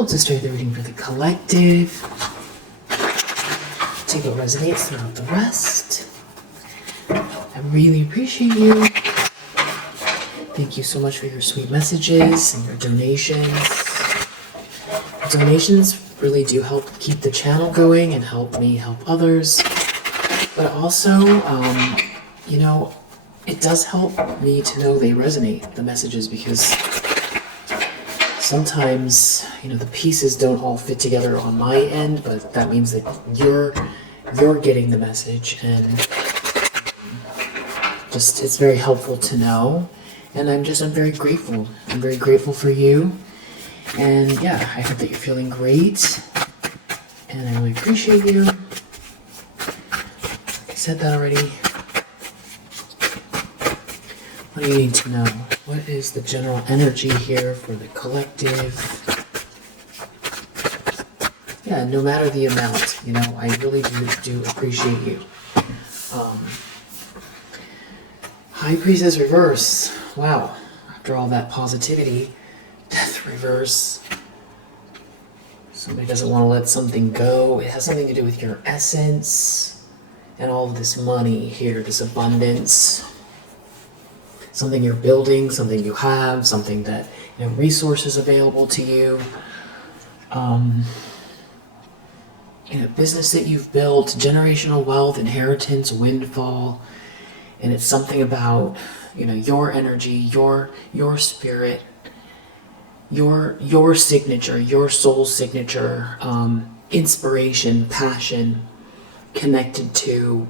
we'll just start the reading for the collective. Take what resonates throughout the rest. I really appreciate you. Thank you so much for your sweet messages and your donations. Donations really do help keep the channel going and help me help others. But also, you know, it does help me to know they resonate, the messages, because sometimes, you know, the pieces don't all fit together on my end, but that means that you're getting the message, and just it's very helpful to know. And I'm very grateful. I'm very grateful for you. And yeah, I hope that you're feeling great. And I really appreciate you. I said that already. What do you need to know? What is the general energy here for the collective? Yeah, no matter the amount, you know, I really do appreciate you. High Priestess reverse. Wow. After all that positivity, Death reverse. Somebody doesn't want to let something go. It has something to do with your essence and all of this money here, this abundance. Something you're building, something you have, something that, you know, resources available to you. You know, business that you've built, generational wealth, inheritance, windfall. And it's something about, you know, your energy, your spirit, your signature, your soul signature, inspiration, passion, connected to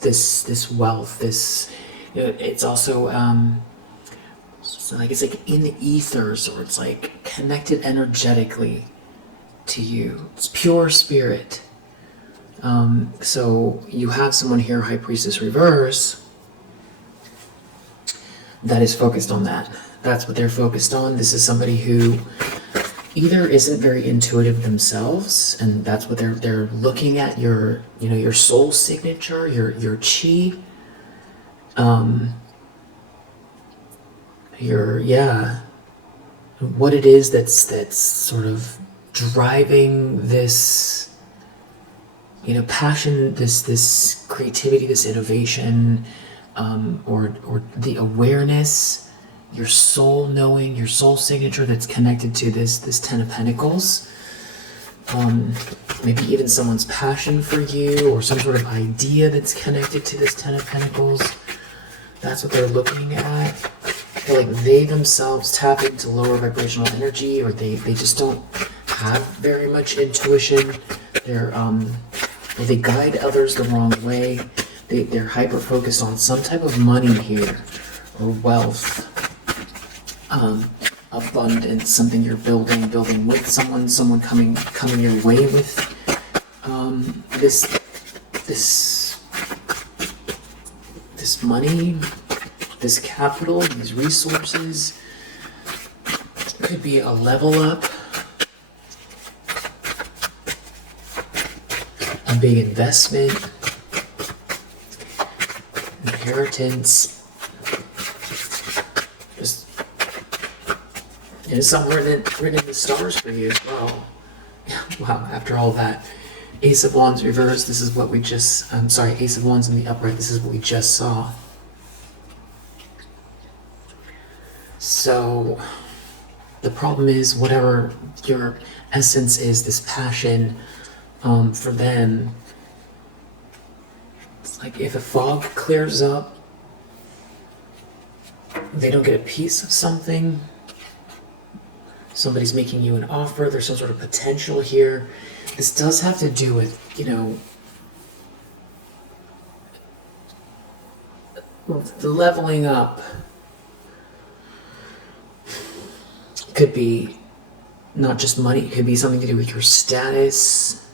this wealth, this, you know, it's also so like it's like in the ethers, or it's like connected energetically to you. It's pure spirit. So you have someone here, High Priestess reverse, that is focused on that. That's what they're focused on. This is somebody who either isn't very intuitive themselves, and that's what they're looking at, your, you know, your soul signature, your chi, what it is that's sort of driving this, you know, passion, this creativity, this innovation, or the awareness, your soul knowing, your soul signature that's connected to this Ten of Pentacles. Maybe even someone's passion for you, or some sort of idea that's connected to this Ten of Pentacles. That's what they're looking at. I feel like they themselves tap into lower vibrational energy, or they just don't have very much intuition. They're or they guide others the wrong way. They're hyper focused on some type of money here, or wealth, abundance, something you're building with someone coming your way with this money, this capital, these resources. Could be a level up, a big investment, inheritance. Just, it is something written in the stars for you as well. Wow, after all that. Ace of Wands reversed, this is what we just, I'm sorry, Ace of Wands in the upright, this is what we just saw. So, the problem is, whatever your essence is, this passion, for them, it's like if a fog clears up, they don't get a piece of something, somebody's making you an offer, there's some sort of potential here. This does have to do with, you know, the leveling up. It could be not just money, it could be something to do with your status.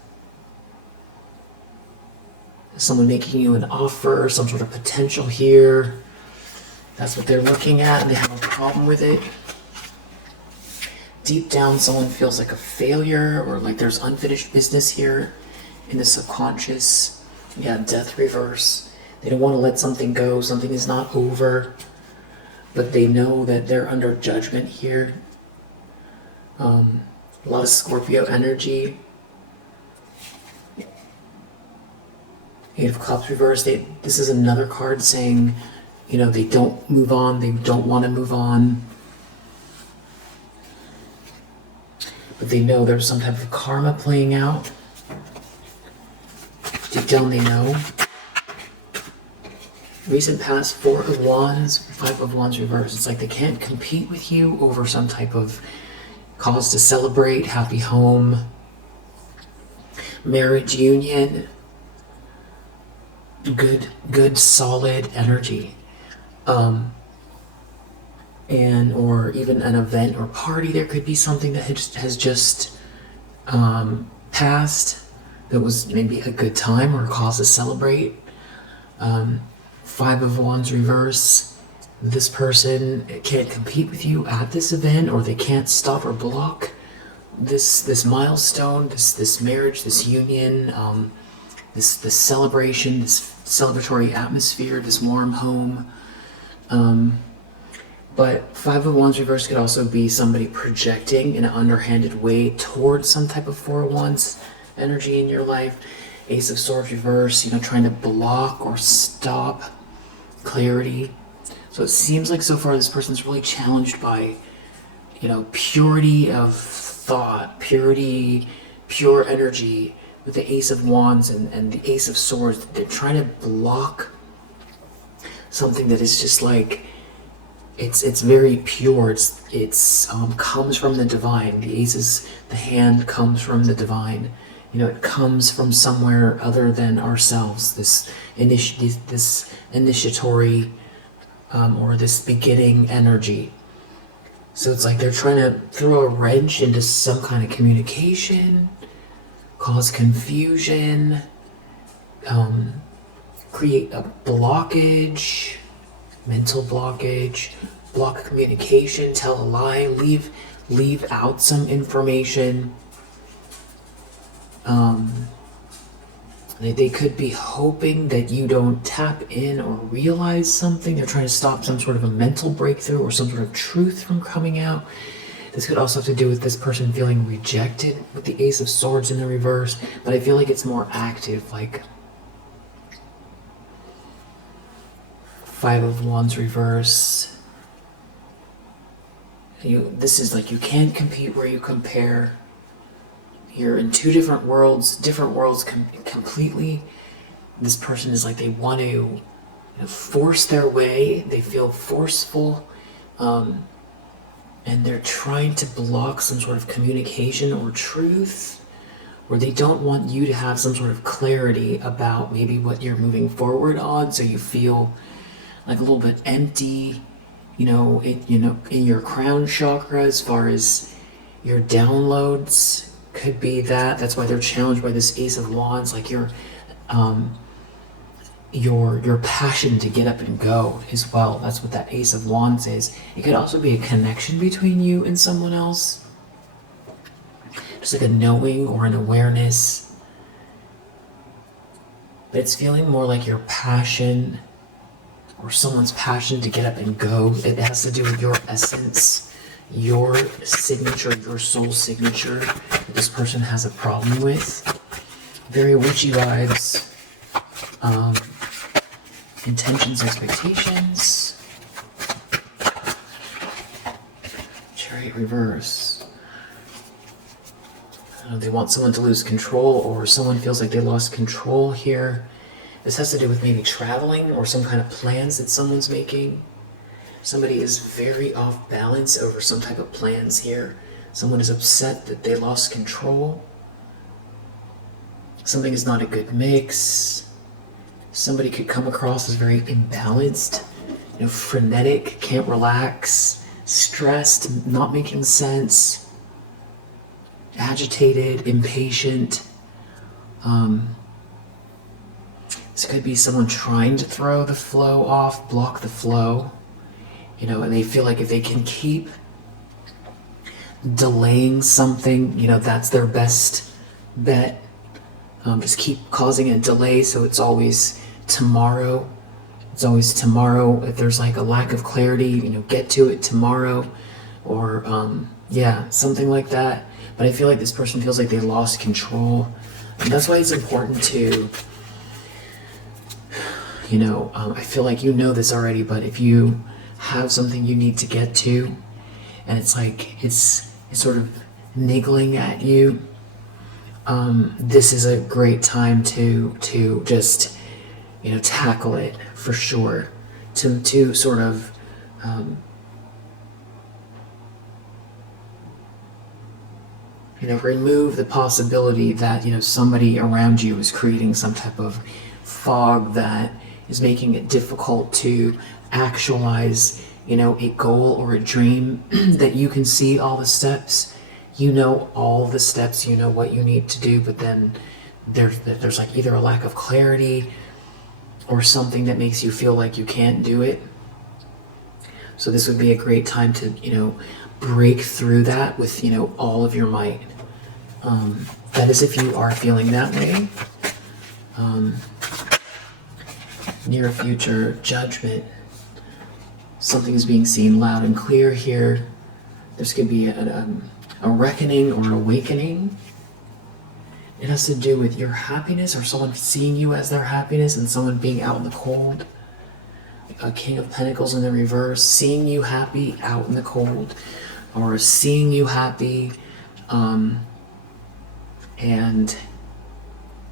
Someone making you an offer, some sort of potential here. That's what they're looking at, and they have a problem with it. Deep down, someone feels like a failure, or like there's unfinished business here in the subconscious. Yeah, death reverse. They don't want to let something go. Something is not over, but they know that they're under judgment here. A lot of Scorpio energy. Eight of Cups reversed. This is another card saying, you know, they don't move on. They don't want to move on. But they know there's some type of karma playing out. Deep down they know. Recent past, Four of Wands, Five of Wands reversed. It's like they can't compete with you over some type of cause to celebrate, happy home, marriage union, good solid energy. And or even an event or party. There could be something that has just passed that was maybe a good time or a cause to celebrate. Five of Wands reverse. This person can't compete with you at this event, or they can't stop or block this milestone, this marriage, this union, this celebration, this celebratory atmosphere, this warm home. But Five of Wands reverse could also be somebody projecting in an underhanded way towards some type of Four of Wands energy in your life. Ace of Swords reverse, you know, trying to block or stop clarity. So it seems like so far this person's really challenged by, you know, purity of thought, pure energy with the Ace of Wands and the Ace of Swords. They're trying to block something that is just like, it's very pure. It's comes from the divine. The aces, the hand comes from the divine. You know, it comes from somewhere other than ourselves. This initiatory or this beginning energy. So it's like they're trying to throw a wrench into some kind of communication, cause confusion, create a blockage, mental blockage, block communication, tell a lie, leave out some information. They could be hoping that you don't tap in or realize something. They're trying to stop some sort of a mental breakthrough or some sort of truth from coming out. This could also have to do with this person feeling rejected with the Ace of Swords in the reverse, but I feel like it's more active, like Five of Wands reverse. This is like you can't compete where you compare. You're in two different worlds completely. This person is like they want to force their way. They feel forceful, and they're trying to block some sort of communication or truth, or they don't want you to have some sort of clarity about maybe what you're moving forward on, so you feel like a little bit empty, in your crown chakra as far as your downloads. Could be that's why they're challenged by this Ace of Wands, like your passion to get up and go as well. That's what that Ace of Wands is. It could also be a connection between you and someone else, just like a knowing or an awareness. But it's feeling more like your passion or someone's passion to get up and go. It has to do with your essence, your signature, your soul signature that this person has a problem with. Very witchy vibes. Intentions, expectations. Chariot reverse. They want someone to lose control, or someone feels like they lost control here. This has to do with maybe traveling or some kind of plans that someone's making. Somebody is very off balance over some type of plans here. Someone is upset that they lost control. Something is not a good mix. Somebody could come across as very imbalanced, frenetic, can't relax, stressed, not making sense, agitated, impatient. This could be someone trying to throw the flow off, block the flow. And they feel like if they can keep delaying something, that's their best bet. Just keep causing a delay, so it's always tomorrow. It's always tomorrow. If there's like a lack of clarity, get to it tomorrow. Or Yeah, something like that. But I feel like this person feels like they lost control. And that's why it's important to, I feel like you know this already, but if you have something you need to get to, and it's like, it's sort of niggling at you, this is a great time to just, tackle it for sure. To sort of, remove the possibility that, somebody around you is creating some type of fog that is making it difficult to actualize, a goal or a dream that you can see all the steps. All the steps, what you need to do, but then there's like either a lack of clarity or something that makes you feel like you can't do it. So this would be a great time to, break through that with, all of your might. That is if you are feeling that way. Near future, judgment. Something is being seen loud and clear here. There's going to be a reckoning or awakening. It has to do with your happiness or someone seeing you as their happiness and someone being out in the cold. A King of Pentacles in the reverse, seeing you happy out in the cold, or seeing you happy and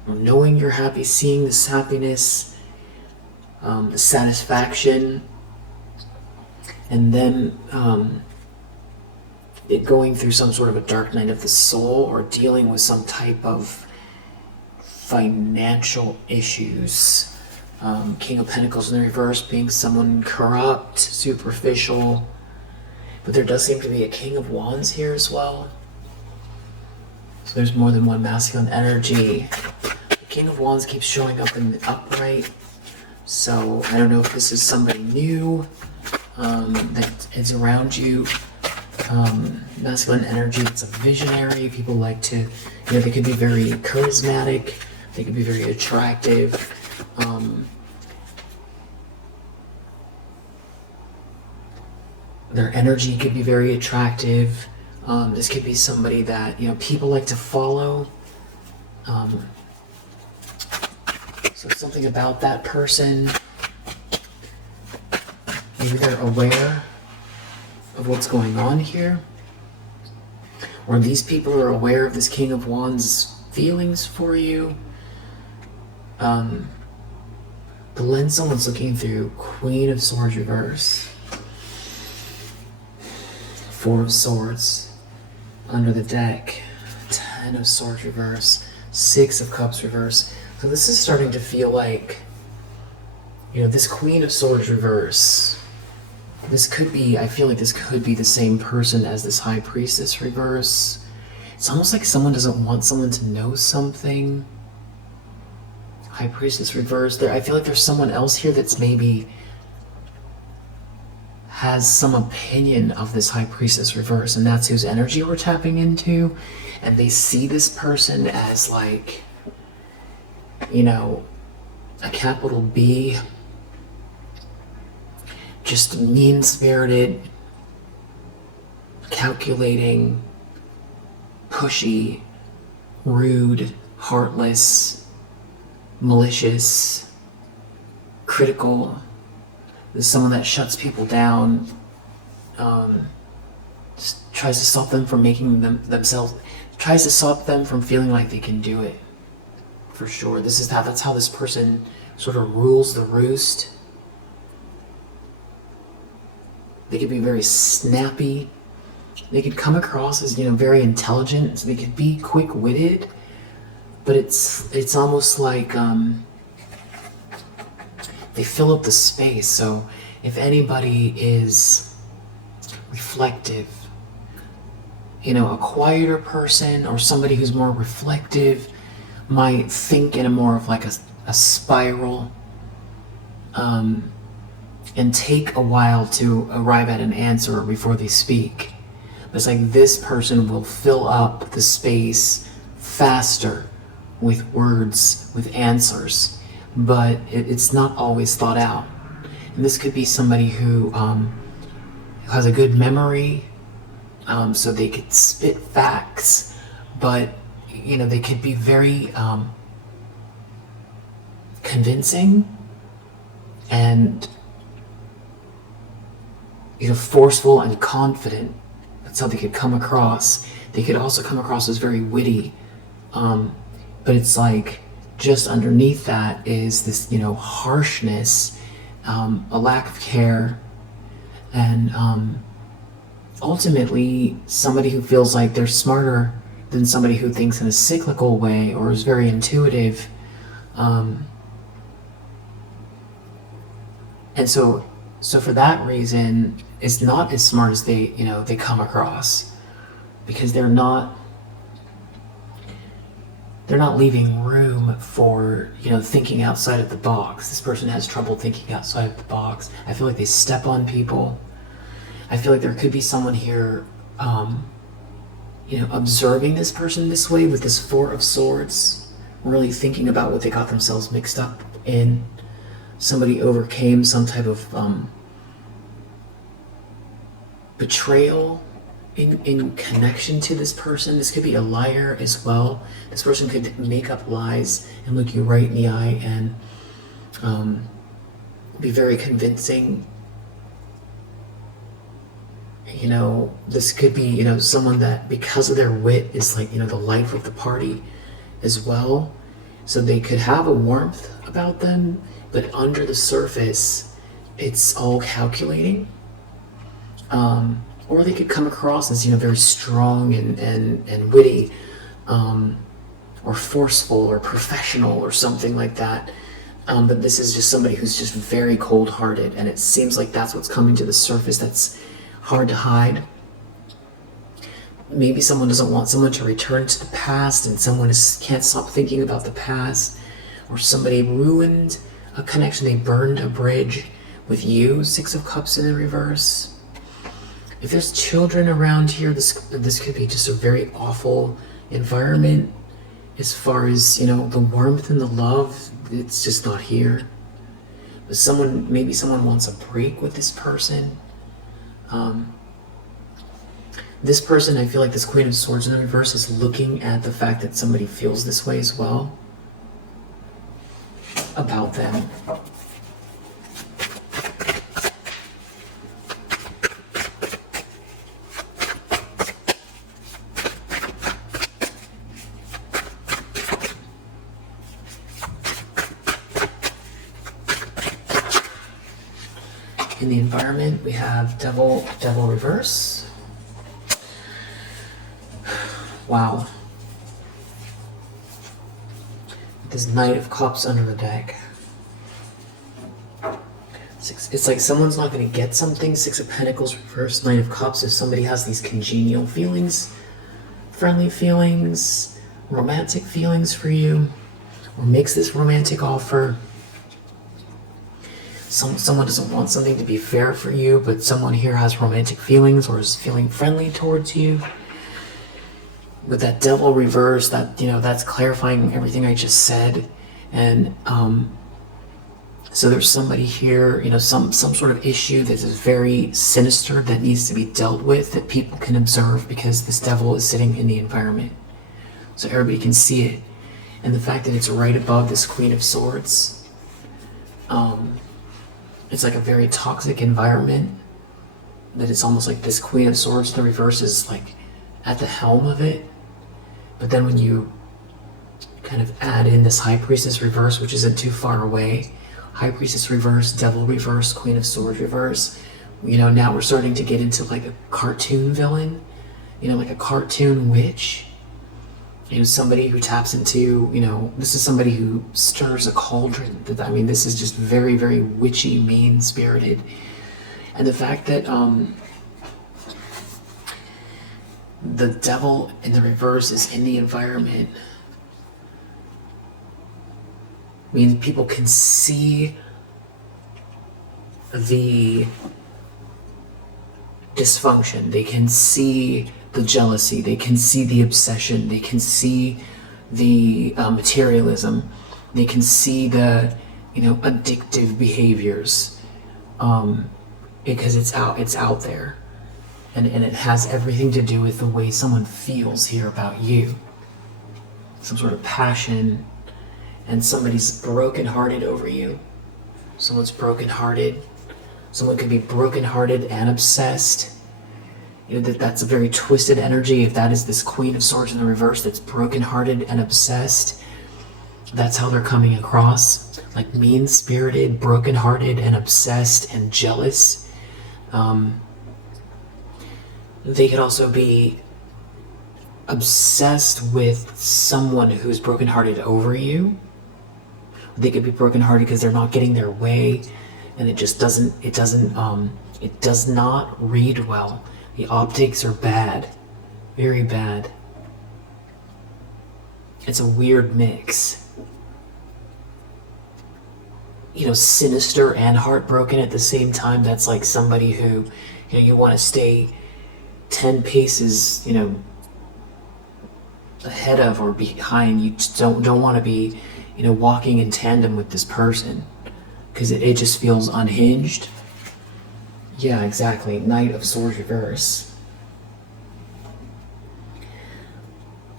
knowing you're happy, seeing this happiness, the satisfaction, and then it going through some sort of a dark night of the soul or dealing with some type of financial issues. King of Pentacles in the reverse being someone corrupt, superficial, but there does seem to be a King of Wands here as well. So there's more than one masculine energy. The King of Wands keeps showing up in the upright, so I don't know if this is somebody new that is around you. Masculine energy, it's a visionary. People like to, they could be very charismatic, they could be very attractive. Their energy could be very attractive. This could be somebody that, people like to follow. So something about that person. Maybe they're aware of what's going on here. Or these people are aware of this King of Wands' feelings for you. But then someone's looking through Queen of Swords reverse. Four of Swords under the deck. 10 of Swords reverse. 6 of Cups reverse. So this is starting to feel like, this Queen of Swords reverse. This could be, I feel like this could be the same person as this High Priestess reverse. It's almost like someone doesn't want someone to know something. High Priestess reverse. I feel like there's someone else here that's maybe has some opinion of this High Priestess reverse, and that's whose energy we're tapping into. And they see this person as like, a capital B, just mean-spirited, calculating, pushy, rude, heartless, malicious, critical. There's someone that shuts people down, just tries to stop them from making themselves, tries to stop them from feeling like they can do it. For sure, that's how this person sort of rules the roost. They could be very snappy. They could come across as, very intelligent. So they could be quick-witted, but it's almost like they fill up the space. So if anybody is reflective, a quieter person or somebody who's more reflective might think in a more of like a spiral, and take a while to arrive at an answer before they speak. But it's like this person will fill up the space faster with words, with answers, but it's not always thought out. And this could be somebody who has a good memory, So they could spit facts, but they could be very convincing and forceful and confident. That's how they could come across. They could also come across as very witty, but it's like just underneath that is this harshness, a lack of care, and ultimately somebody who feels like they're smarter than somebody who thinks in a cyclical way or is very intuitive. And so for that reason, it's not as smart as they come across, because they're not leaving room for thinking outside of the box. This person has trouble thinking outside of the box. I feel like they step on people. I feel like there could be someone here observing this person this way with this Four of Swords, really thinking about what they got themselves mixed up in. Somebody overcame some type of betrayal in connection to this person. This could be a liar as well. This person could make up lies and look you right in the eye and be very convincing. This could be someone that, because of their wit, is like the life of the party as well. So they could have a warmth about them, but under the surface it's all calculating. Or they could come across as very strong and witty, or forceful or professional or something like that. But this is just somebody who's just very cold-hearted, and it seems like that's what's coming to the surface. That's hard to hide. Maybe someone doesn't want someone to return to the past, and someone can't stop thinking about the past. Or somebody ruined a connection. They burned a bridge with you. Six of Cups in the reverse. If there's children around here, this could be just a very awful environment. As far as the warmth and the love, it's just not here. But maybe someone wants a break with this person. This person, I feel like this Queen of Swords in the reverse is looking at the fact that somebody feels this way as well about them. In the environment, we have Devil reverse. Wow. This Knight of Cups under the deck. It's like someone's not going to get something. Six of Pentacles reverse, Knight of Cups. If somebody has these congenial feelings, friendly feelings, romantic feelings for you, or makes this romantic offer. Someone doesn't want something to be fair for you, but someone here has romantic feelings or is feeling friendly towards you. With that Devil reverse, that's clarifying everything I just said. And so there's somebody here, some sort of issue that is very sinister that needs to be dealt with, that people can observe because this Devil is sitting in the environment. So everybody can see it. And the fact that it's right above this Queen of Swords, it's like a very toxic environment, that it's almost like this Queen of Swords, the reverse, is like at the helm of it. But then when you kind of add in this High Priestess reverse, which isn't too far away, High Priestess reverse, Devil reverse, Queen of Swords reverse, now we're starting to get into like a cartoon villain, like a cartoon witch. Somebody who taps into, this is somebody who stirs a cauldron. I mean, this is just very, very witchy, mean-spirited. And the fact that the Devil in the reverse is in the environment means people can see the dysfunction. They can see the jealousy, they can see the obsession, they can see the materialism, they can see the addictive behaviors, because it's out there. And it has everything to do with the way someone feels here about you. Some sort of passion, and somebody's brokenhearted over you. Someone's brokenhearted. Someone could be brokenhearted and obsessed. You know, that's a very twisted energy. If that is this Queen of Swords in the reverse that's brokenhearted and obsessed, that's how they're coming across. Like mean-spirited, brokenhearted, and obsessed and jealous. They could also be obsessed with someone who's brokenhearted over you. They could be brokenhearted because they're not getting their way, and it does not read well. The optics are bad, very bad. It's a weird mix. You know, sinister and heartbroken at the same time. That's like somebody who, you know, you want to stay 10 paces, you know, ahead of or behind. You just don't want to be, you know, walking in tandem with this person because it just feels unhinged. Yeah, exactly. Knight of Swords reverse.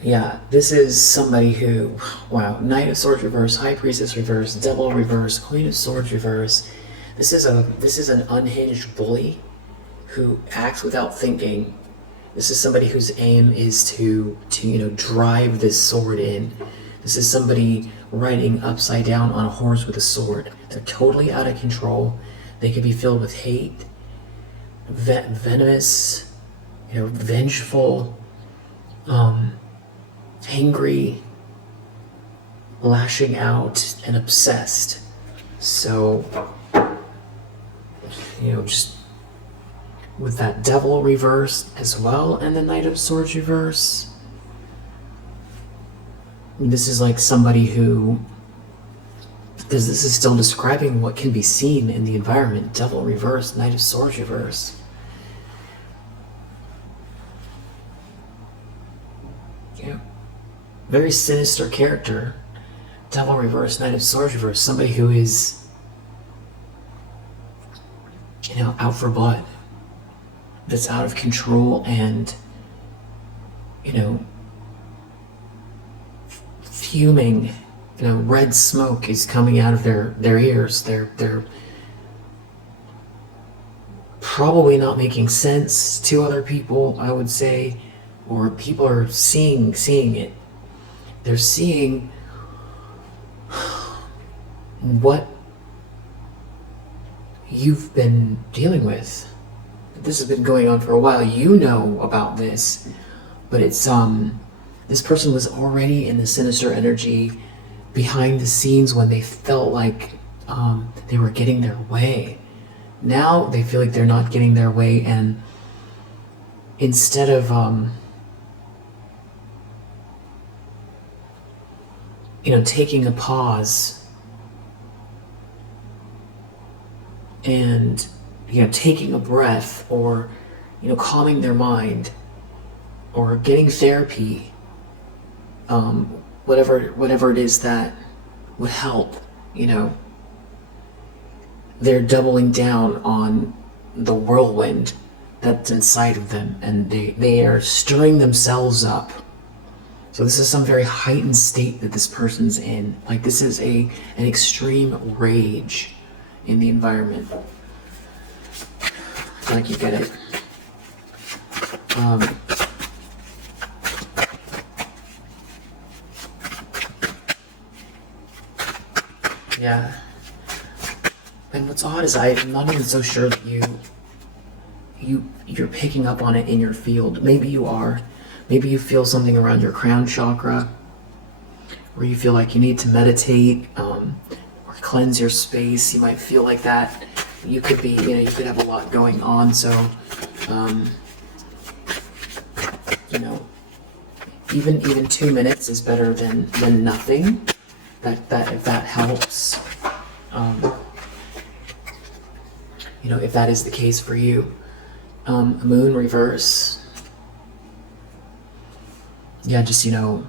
Yeah, this is somebody who, wow, Knight of Swords reverse, High Priestess reverse, Devil reverse, Queen of Swords reverse. This is an unhinged bully who acts without thinking. This is somebody whose aim is to you know, drive this sword in. This is somebody riding upside down on a horse with a sword. They're totally out of control. They could be filled with hate, venomous, you know, vengeful, angry, lashing out, and obsessed. So, you know, just with that Devil reverse as well, and the Knight of Swords reverse. This is like somebody who, because this is still describing what can be seen in the environment. Devil reverse, Knight of Swords reverse. Yeah. Very sinister character. Devil reverse, Knight of Swords reverse. Somebody who is, you know, out for blood. That's out of control and, you know, fuming. You know, red smoke is coming out of their ears. They're probably not making sense to other people, I would say, or people are seeing it. They're seeing what you've been dealing with. This has been going on for a while. You know about this, but it's this person was already in the sinister energy behind the scenes when they felt like they were getting their way. Now they feel like they're not getting their way, and instead of you know, taking a pause and, you know, taking a breath, or, you know, calming their mind, or getting therapy, whatever it is that would help, you know, they're doubling down on the whirlwind that's inside of them, and they are stirring themselves up. So this is some very heightened state that this person's in. Like, this is an extreme rage in the environment. I feel like you get it. Yeah. And what's odd is I'm not even so sure that you're picking up on it in your field. Maybe you are. Maybe you feel something around your crown chakra, where you feel like you need to meditate, or cleanse your space. You might feel like that. You could be, you know, you could have a lot going on. So, you know, even 2 minutes is better than nothing. If that helps. You know, if that is the case for you. Moon reverse. Yeah, just, you know,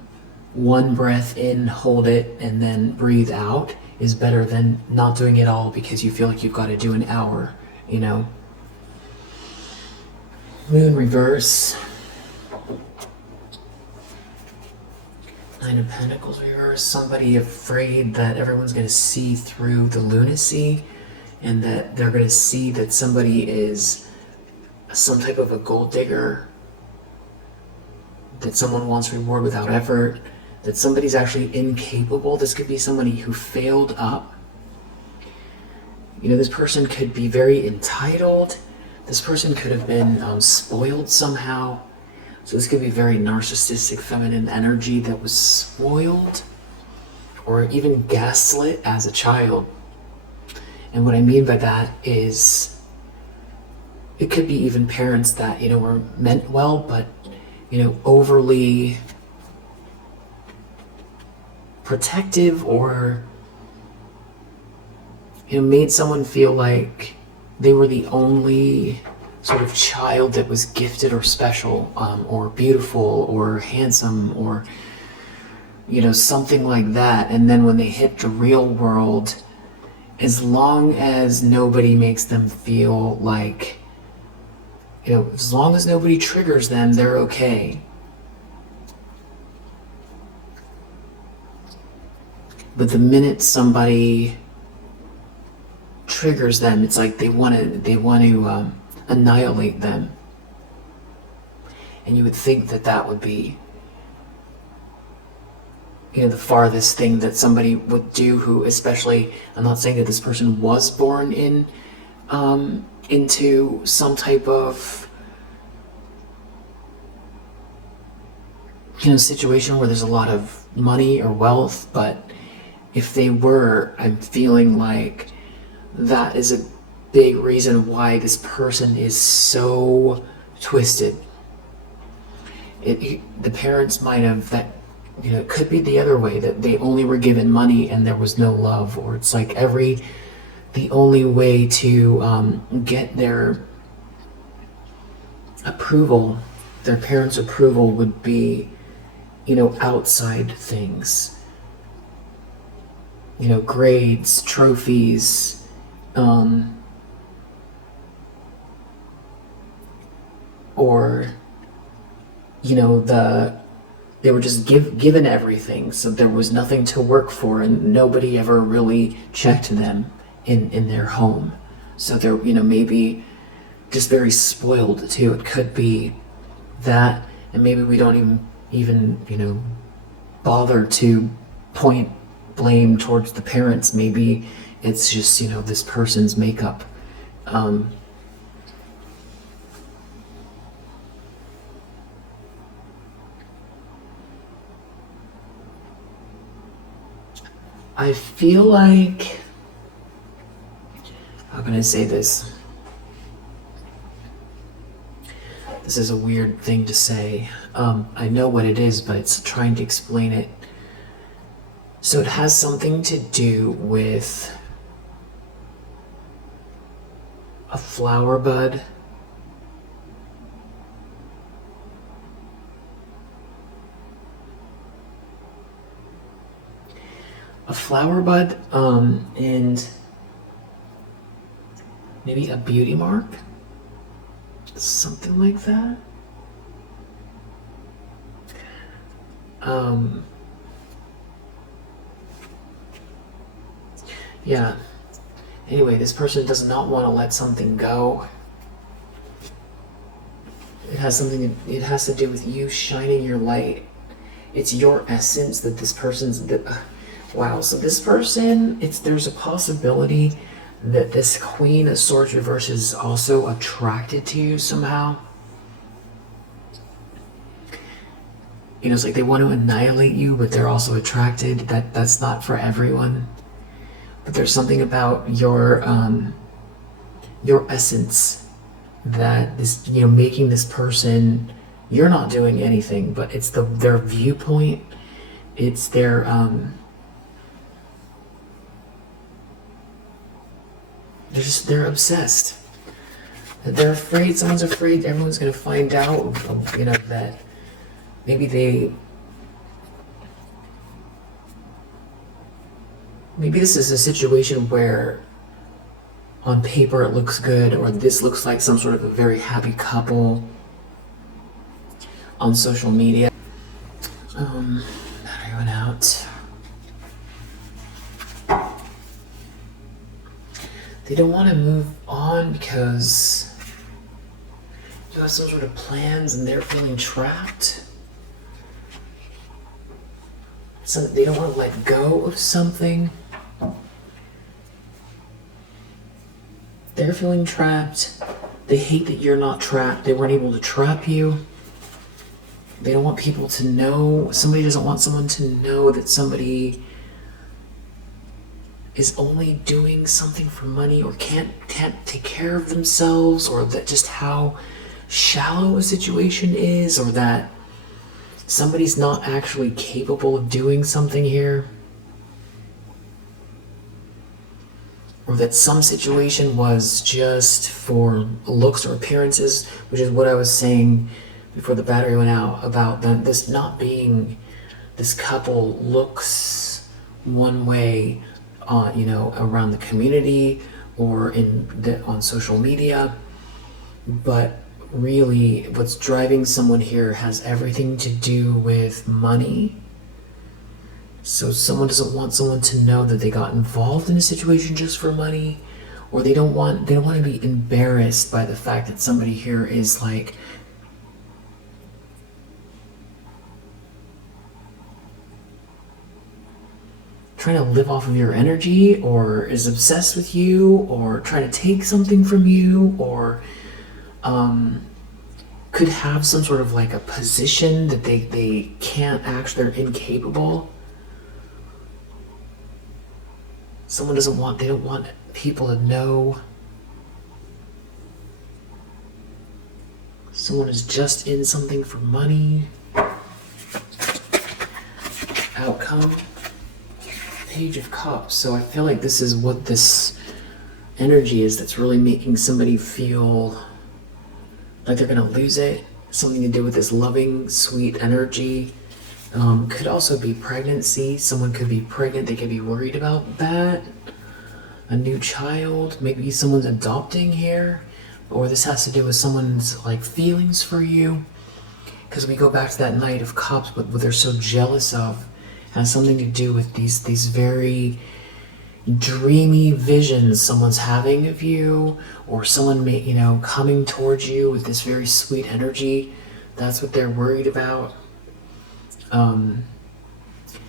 one breath in, hold it, and then breathe out is better than not doing it all because you feel like you've got to do an hour, you know. Moon reverse. Nine of Pentacles reverse. Somebody afraid that everyone's going to see through the lunacy, and that they're going to see that somebody is some type of a gold digger, that someone wants reward without effort, that somebody's actually incapable. This could be somebody who failed up. You know, this person could be very entitled. This person could have been spoiled somehow. So this could be very narcissistic feminine energy that was spoiled or even gaslit as a child. And what I mean by that is it could be even parents that, you know, were meant well, but, you know, overly protective, or, you know, made someone feel like they were the only sort of child that was gifted or special, or beautiful or handsome, or, you know, something like that. And then when they hit the real world, as long as nobody makes them feel like, you know, as long as nobody triggers them, they're okay. But the minute somebody triggers them, it's like they want to annihilate them. And you would think that that would be, you know, the farthest thing that somebody would do, who, especially, I'm not saying that this person was born in into some type of, you know, situation where there's a lot of money or wealth, but if they were, I'm feeling like that is a big reason why this person is so twisted. The parents might have, that, you know, it could be the other way, that they only were given money and there was no love, or it's like the only way to get their approval, their parents' approval, would be, you know, outside things, you know, grades, trophies, or, you know, they were just given everything, so there was nothing to work for, and nobody ever really checked them in their home. So they're, you know, maybe just very spoiled too. It could be that, and maybe we don't even you know, bother to point blame towards the parents. Maybe it's just, you know, this person's makeup. I feel like, how can I say this? This is a weird thing to say. I know what it is, but it's trying to explain it. So it has something to do with a flower bud. A flower bud, and maybe a beauty mark, something like that. Yeah. Anyway, this person does not want to let something go. It has to do with you shining your light. It's your essence that this person's, wow. So this person, there's a possibility that this Queen of Swords reverse is also attracted to you somehow. You know, it's like they want to annihilate you, but they're also attracted. That's not for everyone. But there's something about your essence that is, you know, making this person, you're not doing anything, but it's their viewpoint. It's their they're obsessed. They're afraid, someone's afraid everyone's going to find out, you know, that maybe this is a situation where on paper it looks good, or this looks like some sort of a very happy couple, on social media. Battery went out. They don't want to move on because you have some sort of plans and they're feeling trapped. So they don't want to let go of something. They're feeling trapped. They hate that you're not trapped. They weren't able to trap you. They don't want people to know. Somebody doesn't want someone to know that somebody is only doing something for money or can't take care of themselves, or that just how shallow a situation is, or that somebody's not actually capable of doing something here, or that some situation was just for looks or appearances, which is what I was saying before the battery went out about this not being, this couple looks one way around the community or on social media, but really what's driving someone here has everything to do with money. So someone doesn't want someone to know that they got involved in a situation just for money, or they don't want to be embarrassed by the fact that somebody here is like trying to live off of your energy, or is obsessed with you, or trying to take something from you, or could have some sort of like a position that they can't actually, they're incapable. They don't want people to know someone is just in something for money. Outcome. Page of Cups. So I feel like this is what this energy is that's really making somebody feel like they're gonna lose it. Something to do with this loving, sweet energy. Could also be pregnancy. Someone could be pregnant. They could be worried about that. A new child. Maybe someone's adopting here. Or this has to do with someone's like feelings for you. Because we go back to that Knight of Cups, what they're so jealous of has something to do with these very dreamy visions someone's having of you, or someone coming towards you with this very sweet energy. That's what they're worried about. And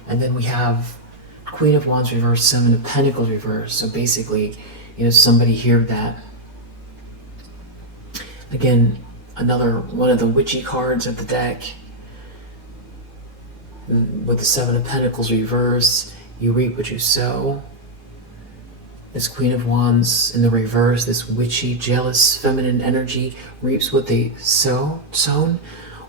then we have Queen of Wands reverse, Seven of Pentacles reverse. So basically, somebody here that, again, another one of the witchy cards of the deck, with the Seven of Pentacles reverse, you reap what you sow. This Queen of Wands in the reverse, this witchy, jealous, feminine energy reaps what they sown,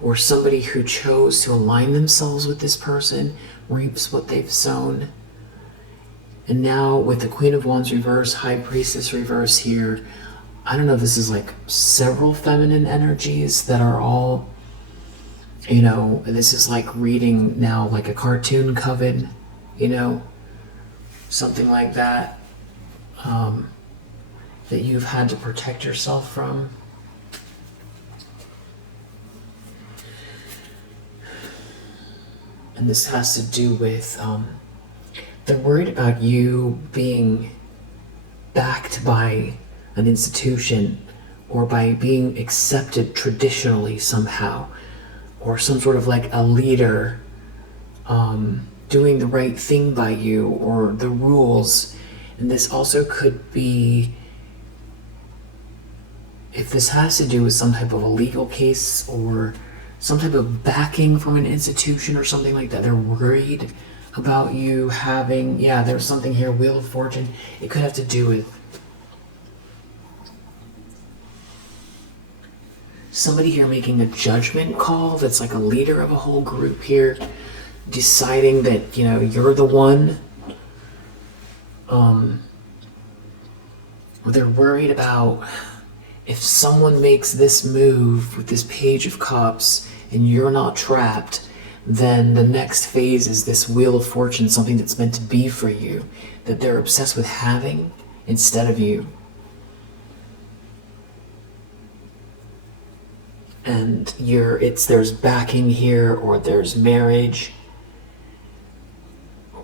or somebody who chose to align themselves with this person reaps what they've sown. And now with the Queen of Wands reverse, High Priestess reverse here, I don't know if this is like several feminine energies that are all, this is like reading now like a cartoon coven, something like that, that you've had to protect yourself from. And this has to do with, they're worried about you being backed by an institution, or by being accepted traditionally somehow, or some sort of like a leader doing the right thing by you, or the rules. And this also could be, if this has to do with some type of a legal case or some type of backing from an institution or something like that, they're worried about you having, there's something here, Wheel of Fortune. It could have to do with somebody here making a judgment call that's like a leader of a whole group here, deciding that, you're the one. They're worried about if someone makes this move with this Page of Cups and you're not trapped, then the next phase is this Wheel of Fortune, something that's meant to be for you, that they're obsessed with having instead of you. and there's backing here, or there's marriage,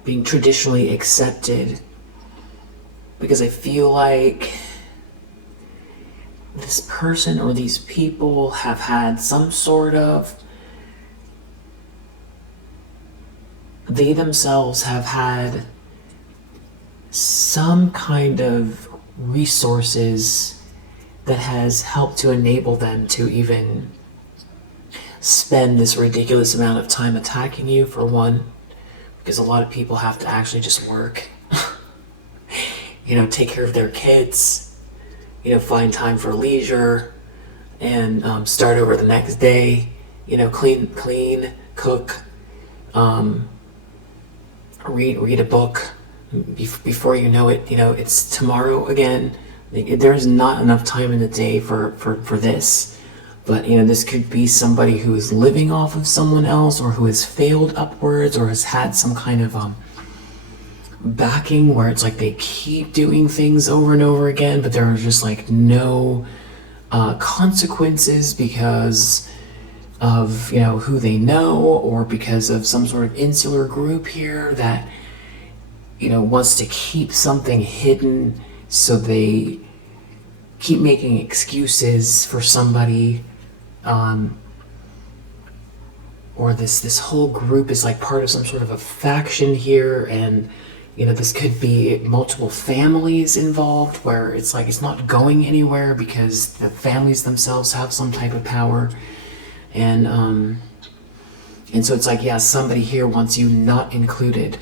being traditionally accepted, because I feel like this person or these people have had some sort of, they themselves have had some kind of resources that has helped to enable them to even spend this ridiculous amount of time attacking you, for one, because a lot of people have to actually just work, take care of their kids, find time for leisure, and start over the next day, clean, cook, read a book. Before you know it, it's tomorrow again. There's not enough time in the day for this. But, this could be somebody who is living off of someone else, or who has failed upwards, or has had some kind of backing where it's like they keep doing things over and over again, but there are just like no consequences because of, who they know, or because of some sort of insular group here that, wants to keep something hidden, so they keep making excuses for somebody, or this whole group is like part of some sort of a faction here, and this could be multiple families involved, where it's like it's not going anywhere because the families themselves have some type of power, and so it's like, yeah, somebody here wants you not included.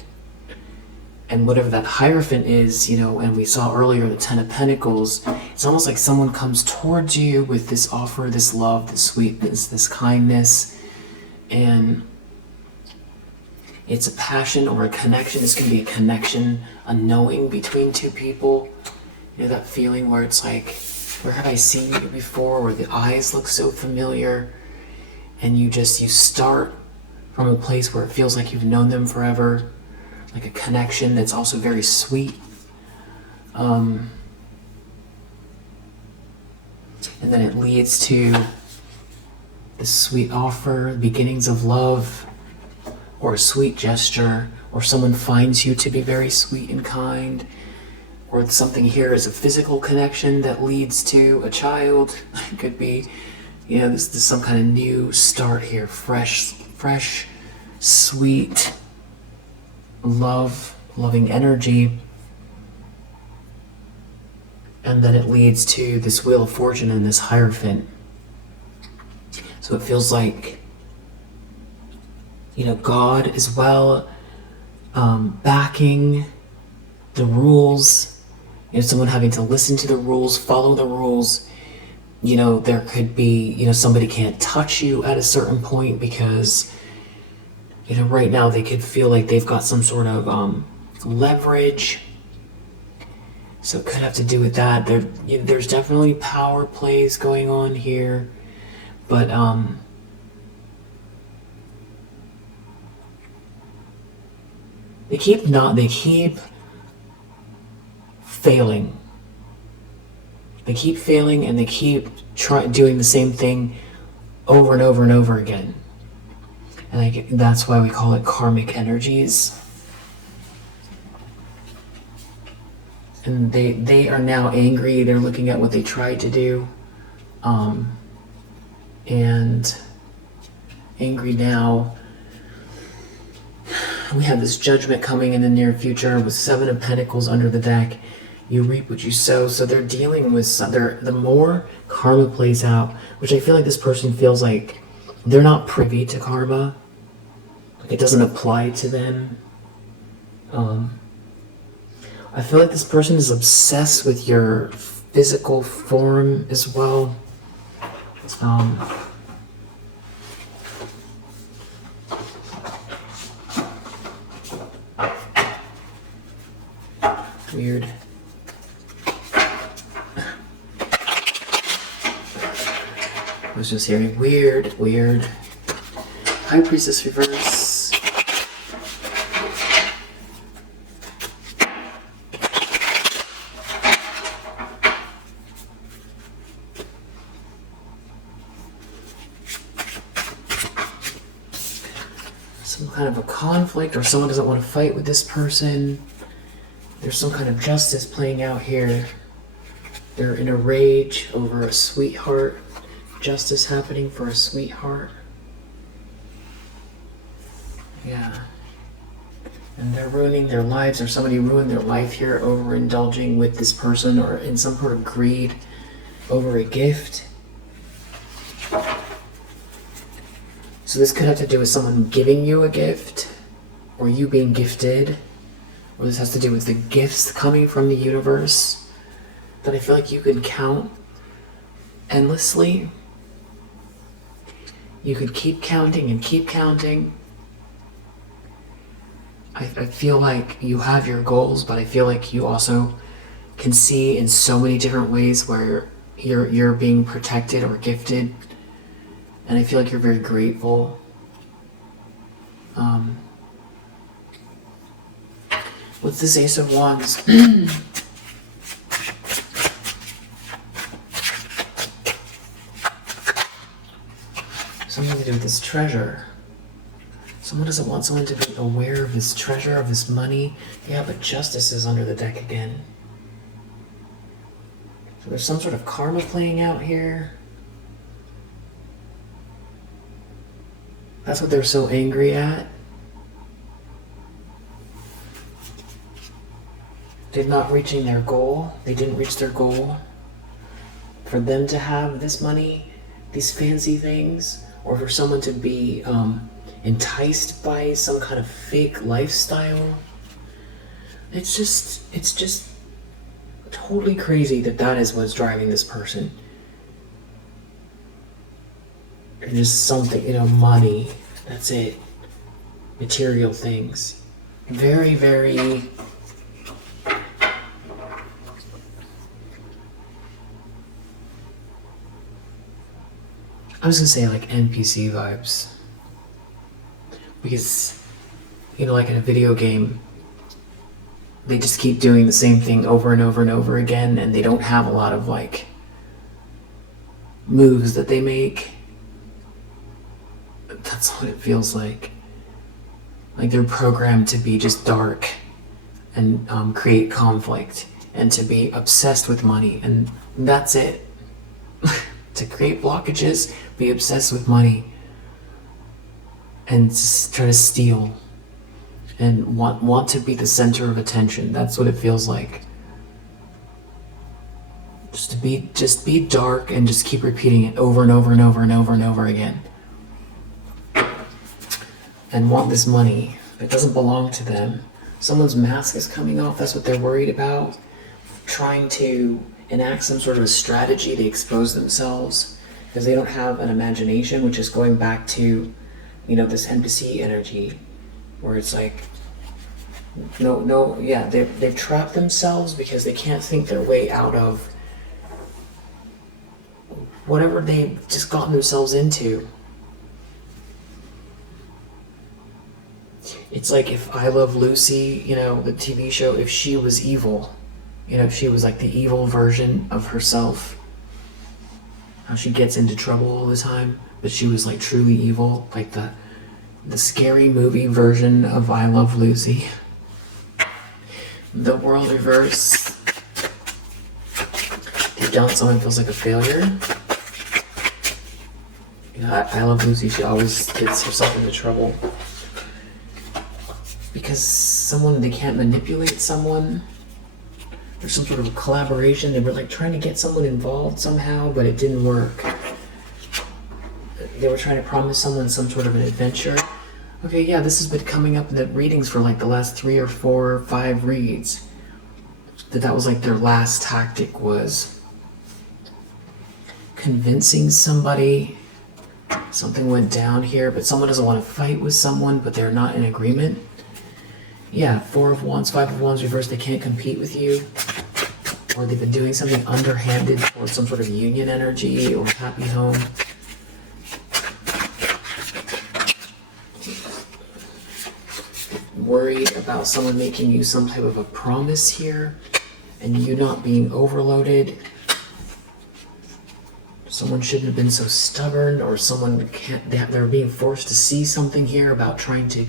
And whatever that Hierophant is, and we saw earlier the Ten of Pentacles, it's almost like someone comes towards you with this offer, this love, this sweetness, this kindness, and it's a passion or a connection. This can be a connection, a knowing between two people. That feeling where it's like, where have I seen you before? Where the eyes look so familiar, and you start from a place where it feels like you've known them forever. Like a connection that's also very sweet. And then it leads to the sweet offer, beginnings of love, or a sweet gesture, or someone finds you to be very sweet and kind, or something here is a physical connection that leads to a child. It could be, this is some kind of new start here, fresh, sweet, loving energy. And then it leads to this Wheel of Fortune and this Hierophant. So it feels like, God as well, backing the rules, someone having to listen to the rules, follow the rules. There could be, somebody can't touch you at a certain point because, right now they could feel like they've got some sort of leverage. So it could have to do with that. There's definitely power plays going on here, but they keep failing. They keep failing, and they keep doing the same thing over and over and over again. And that's why we call it karmic energies. And they are now angry. They're looking at what they tried to do. And angry now. We have this judgment coming in the near future with Seven of Pentacles under the deck. You reap what you sow. So they're dealing with the more karma plays out, which I feel like this person feels like they're not privy to karma. Like it doesn't apply to them. I feel like this person is obsessed with your physical form as well. Weird. I was just hearing weird. High Priestess reverse. of conflict, or someone doesn't want to fight with this person. There's some kind of justice playing out here. They're in a rage over a sweetheart. Justice happening for a sweetheart. Yeah. And they're ruining their lives, or somebody ruined their life here overindulging with this person, or in some sort of greed over a gift. So this could have to do with someone giving you a gift, or you being gifted, or this has to do with the gifts coming from the universe that I feel like you can count endlessly. You could keep counting and keep counting. I feel like you have your goals, but I feel like you also can see in so many different ways where you're being protected or gifted, and I feel like you're very grateful. With this Ace of Wands, something to do with this treasure. Someone doesn't want someone to be aware of this treasure, of this money. Yeah, but justice is under the deck again. So there's some sort of karma playing out here. That's what they're so angry at. They're not reaching their goal. They didn't reach their goal. For them to have this money, these fancy things, or for someone to be enticed by some kind of fake lifestyle. It's just totally crazy that is what's driving this person. Or just something, money. That's it. Material things. Very, very... I was gonna say like NPC vibes. Because, like in a video game, they just keep doing the same thing over and over and over again, and they don't have a lot of like moves that they make. That's what it feels like. Like they're programmed to be just dark and create conflict and to be obsessed with money, and that's it. To create blockages, be obsessed with money, and just try to steal and want to be the center of attention. That's what it feels like. Just be dark and just keep repeating it over and over and over and over and over again. And want this money that doesn't belong to them. Someone's mask is coming off, that's what they're worried about. Trying to enact some sort of a strategy to expose themselves because they don't have an imagination, which is going back to, this NPC energy where it's like, they've trapped themselves because they can't think their way out of whatever they've just gotten themselves into. It's like if I Love Lucy, the TV show, if she was evil, if she was like the evil version of herself, how she gets into trouble all the time, but she was like truly evil, like the scary movie version of I Love Lucy. The world reverse. Deep down, someone feels like a failure. I Love Lucy, she always gets herself into trouble. Because they can't manipulate someone. There's some sort of a collaboration. They were like trying to get someone involved somehow, but it didn't work. They were trying to promise someone some sort of an adventure. Okay, yeah, this has been coming up in the readings for like the last 3 or 4 or 5 reads. That was like their last tactic, was convincing somebody. Something went down here, but someone doesn't want to fight with someone, but they're not in agreement. Yeah, 4 of Wands, 5 of Wands reversed, they can't compete with you. Or they've been doing something underhanded towards some sort of union energy or happy home. Worried about someone making you some type of a promise here and you not being overloaded. Someone shouldn't have been so stubborn, or someone they're being forced to see something here about trying to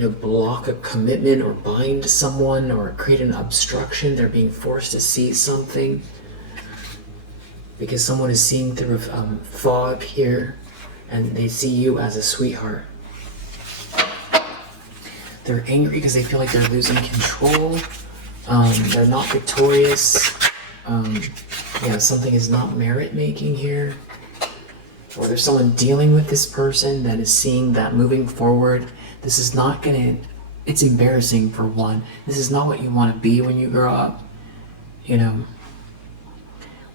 block a commitment or bind someone or create an obstruction. They're being forced to see something because someone is seeing through a fog here, and they see you as a sweetheart. They're angry because they feel like they're losing control. They're not victorious. Something is not merit-making here. Or there's someone dealing with this person that is seeing that moving forward, this is not it's embarrassing for one. This is not what you want to be when you grow up.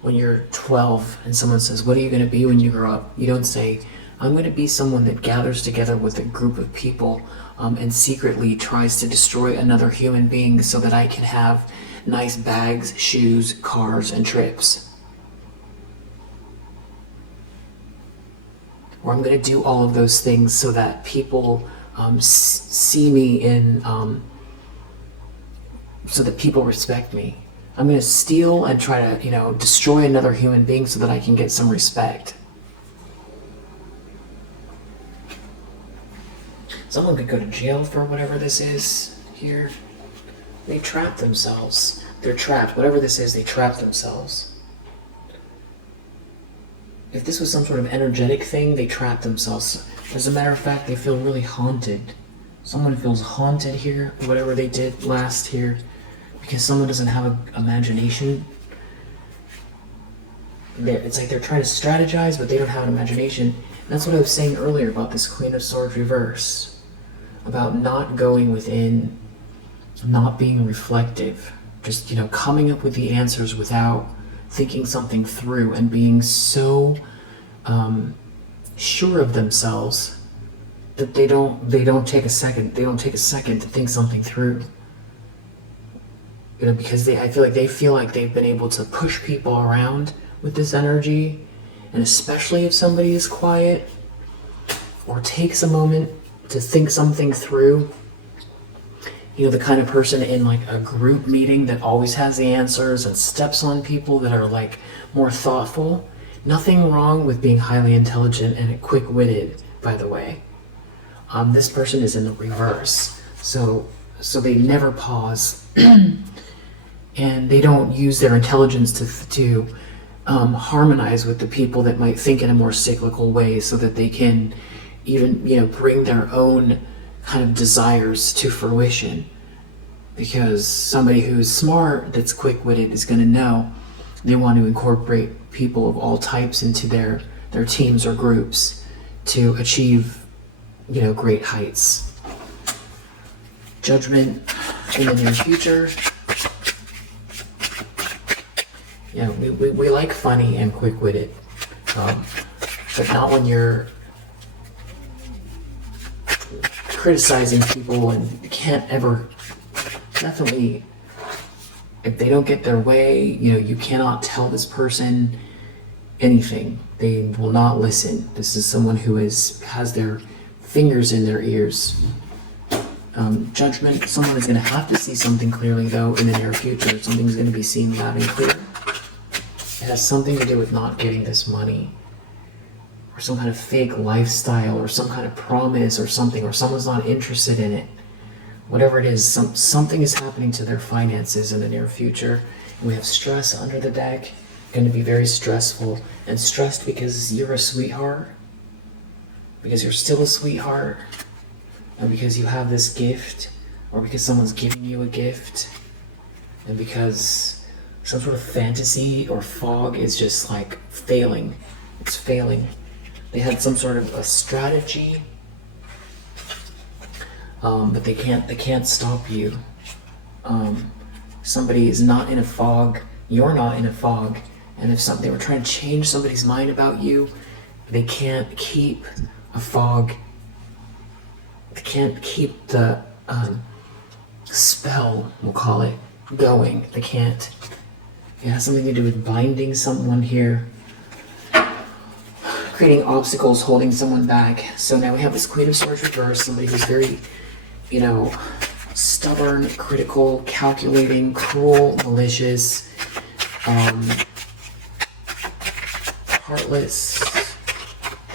When you're 12 and someone says, what are you going to be when you grow up? You don't say, I'm going to be someone that gathers together with a group of people and secretly tries to destroy another human being so that I can have nice bags, shoes, cars, and trips. Or I'm going to do all of those things so that people see me so that people respect me. I'm going to steal and try to, destroy another human being so that I can get some respect. Someone could go to jail for whatever this is here. They trap themselves. They're trapped. Whatever this is, they trap themselves. If this was some sort of energetic thing, they trap themselves. As a matter of fact, they feel really haunted. Someone feels haunted here, whatever they did last here, because someone doesn't have an imagination. It's like they're trying to strategize, but they don't have an imagination. And that's what I was saying earlier about this Queen of Swords reverse. About not going within, not being reflective. Just, coming up with the answers without thinking something through and being so sure of themselves that they don't take a second to think something through. Because I feel like they've been able to push people around with this energy, and especially if somebody is quiet or takes a moment to think something through. The kind of person in like a group meeting that always has the answers and steps on people that are like more thoughtful. Nothing wrong with being highly intelligent and quick-witted, by the way. This person is in the reverse. So they never pause and they don't use their intelligence to harmonize with the people that might think in a more cyclical way so that they can even, bring their own kind of desires to fruition. Because somebody who's smart, that's quick-witted, is going to know they want to incorporate people of all types into their teams or groups to achieve, great heights. Judgment in the near future. We like funny and quick-witted, but not when you're criticizing people and you can't ever, definitely, if they don't get their way, you cannot tell this person anything. They will not listen. This is someone who has their fingers in their ears. Judgment, someone is going to have to see something clearly though in the near future. Something's going to be seen loud and clear. It has something to do with not getting this money, or some kind of fake lifestyle, or some kind of promise, or something, or someone's not interested in it. Whatever it is, something is happening to their finances in the near future. And we have stress under the deck. Going to be very stressful, and stressed because you're a sweetheart, because you're still a sweetheart, and because you have this gift, or because someone's giving you a gift, and because some sort of fantasy or fog is just like failing. It's failing. They had some sort of a strategy, but they can't stop you. Somebody is not in a fog. You're not in a fog. And if they were trying to change somebody's mind about you, they can't keep a fog. They can't keep the spell, we'll call it, going. They can't. It has something to do with binding someone here, creating obstacles, holding someone back. So now we have this Queen of Swords reverse, somebody who's very, stubborn, critical, calculating, cruel, malicious, heartless.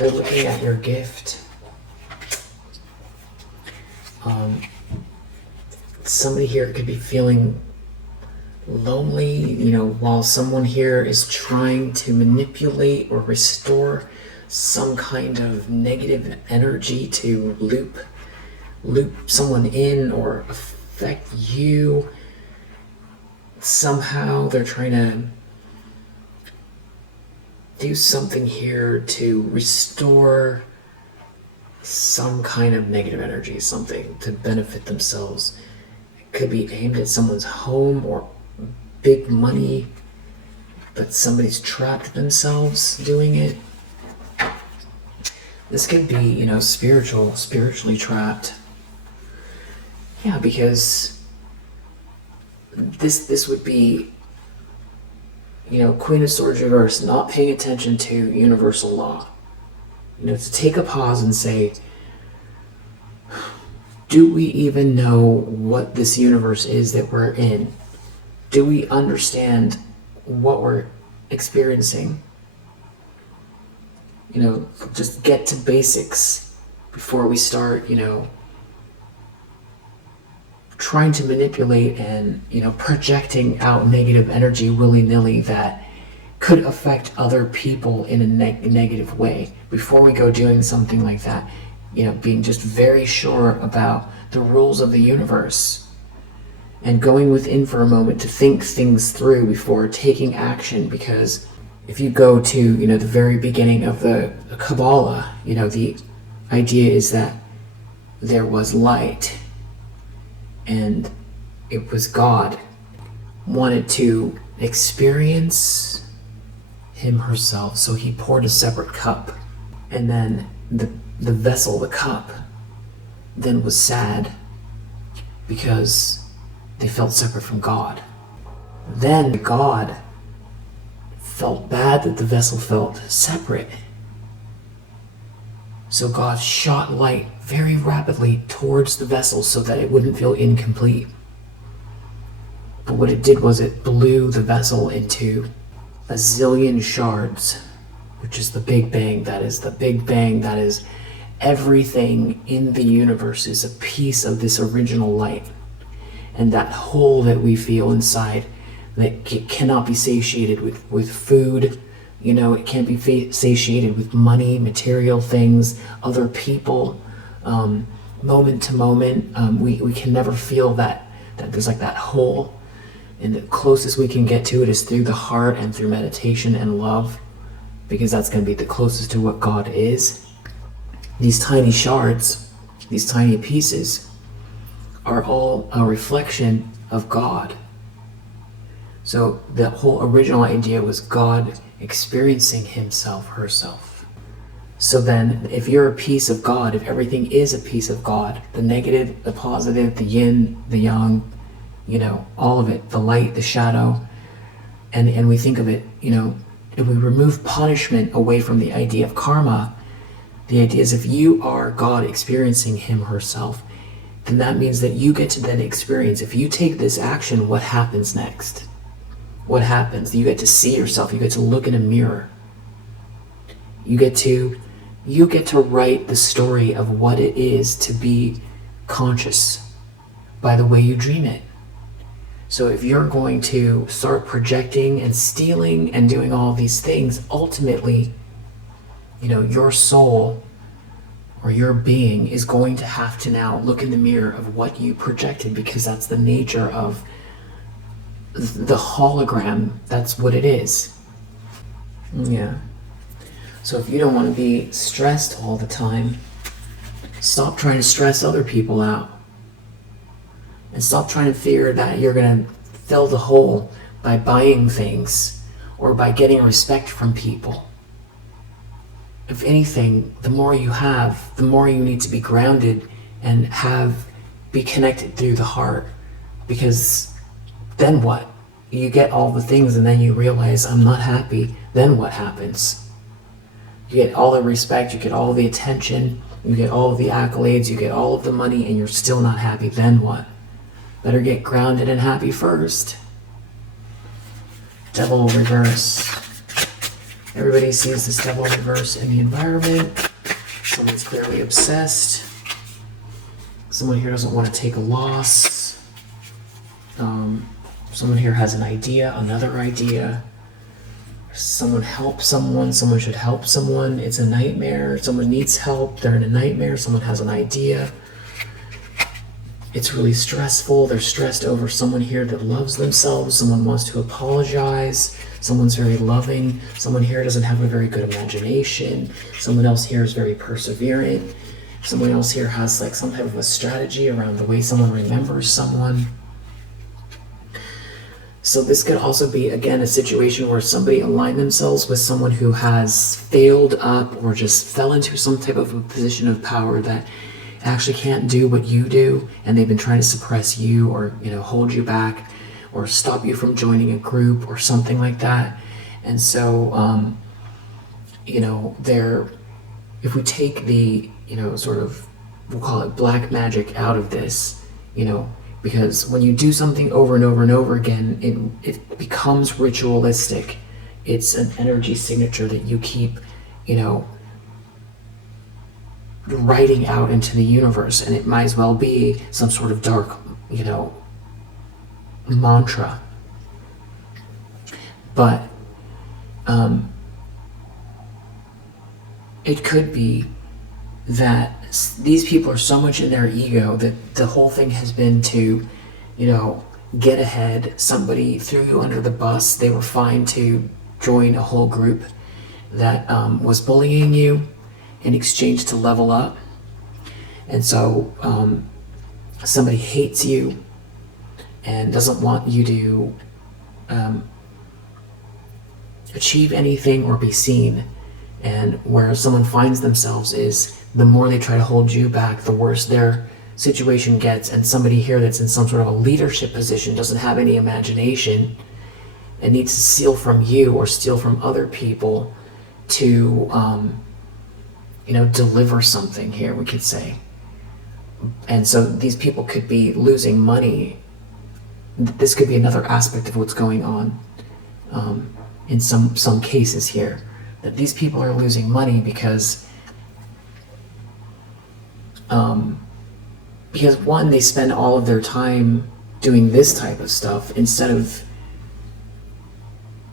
They're looking at your gift. Somebody here could be feeling lonely, while someone here is trying to manipulate or restore some kind of negative energy to loop someone in or affect you. Somehow they're trying to do something here to restore some kind of negative energy, something to benefit themselves. It could be aimed at someone's home or big money, but somebody's trapped themselves doing it. This could be, spiritually trapped. Yeah, because this would be, Queen of Swords reverse, not paying attention to universal law. To take a pause and say, do we even know what this universe is that we're in? Do we understand what we're experiencing? Just get to basics before we start, trying to manipulate and, projecting out negative energy willy-nilly that could affect other people in a negative way. Before we go doing something like that, being just very sure about the rules of the universe and going within for a moment to think things through before taking action. Because if you go to, the very beginning of the Kabbalah, the idea is that there was light, and it was God wanted to experience him herself, so he poured a separate cup, and then the vessel, the cup, then was sad because they felt separate from God. Then God felt bad that the vessel felt separate, so God shot light very rapidly towards the vessel so that it wouldn't feel incomplete. But what it did was it blew the vessel into a zillion shards, which is the Big Bang. That is the Big Bang. That is everything in the universe is a piece of this original light. And that hole that we feel inside that cannot be satiated with food, it can't be satiated with money, material things, other people, moment to moment. We can never feel that there's like that hole. And the closest we can get to it is through the heart and through meditation and love, because that's going to be the closest to what God is. These tiny shards, these tiny pieces, are all a reflection of God. So the whole original idea was God experiencing himself, herself. So then, if you're a piece of God, if everything is a piece of God, the negative, the positive, the yin, the yang, all of it, the light, the shadow, and we think of it, if we remove punishment away from the idea of karma, the idea is if you are God experiencing him, herself, then that means that you get to then experience, if you take this action, what happens next? What happens? You get to see yourself, you get to look in a mirror. You get to write the story of what it is to be conscious by the way you dream it. So if you're going to start projecting and stealing and doing all these things, ultimately, your soul or your being is going to have to now look in the mirror of what you projected, because that's the nature of the hologram. That's what it is. Yeah. So if you don't want to be stressed all the time, stop trying to stress other people out. And stop trying to figure that you're going to fill the hole by buying things or by getting respect from people. If anything, the more you have, the more you need to be grounded and be connected through the heart. Because then what? You get all the things and then you realize, I'm not happy. Then what happens? You get all the respect, you get all the attention, you get all of the accolades, you get all of the money, and you're still not happy. Then what? Better get grounded and happy first. Devil reverse. Everybody sees this devil reverse in the environment. Someone's clearly obsessed. Someone here doesn't want to take a loss. Someone here has an idea, another idea. Someone helps someone, someone should help someone. It's a nightmare. Someone needs help, they're in a nightmare. Someone has an idea. It's really stressful. They're stressed over someone here that loves themselves. Someone wants to apologize. Someone's very loving. Someone here doesn't have a very good imagination. Someone else here is very perseverant. Someone else here has like some type of a strategy around the way someone remembers someone. So this could also be, again, a situation where somebody aligned themselves with someone who has failed up or just fell into some type of a position of power that actually can't do what you do, and they've been trying to suppress you or, you know, hold you back or stop you from joining a group or something like that. And so, you know, if we take the, you know, sort of, we'll call it black magic out of this, you know, because when you do something over and over and over again, it becomes ritualistic. It's an energy signature that you keep, you know, writing out into the universe, and it might as well be some sort of dark, you know, mantra. But it could be that these people are so much in their ego that the whole thing has been to, you know, get ahead. Somebody threw you under the bus. They were fine to join a whole group that was bullying you in exchange to level up. And so somebody hates you and doesn't want you to achieve anything or be seen. And where someone finds themselves is the more they try to hold you back, the worse their situation gets. And somebody here that's in some sort of a leadership position doesn't have any imagination and needs to steal from you or steal from other people to, you know, deliver something here, we could say. And so these people could be losing money. This could be another aspect of what's going on in some cases here. That these people are losing money because one, they spend all of their time doing this type of stuff instead of,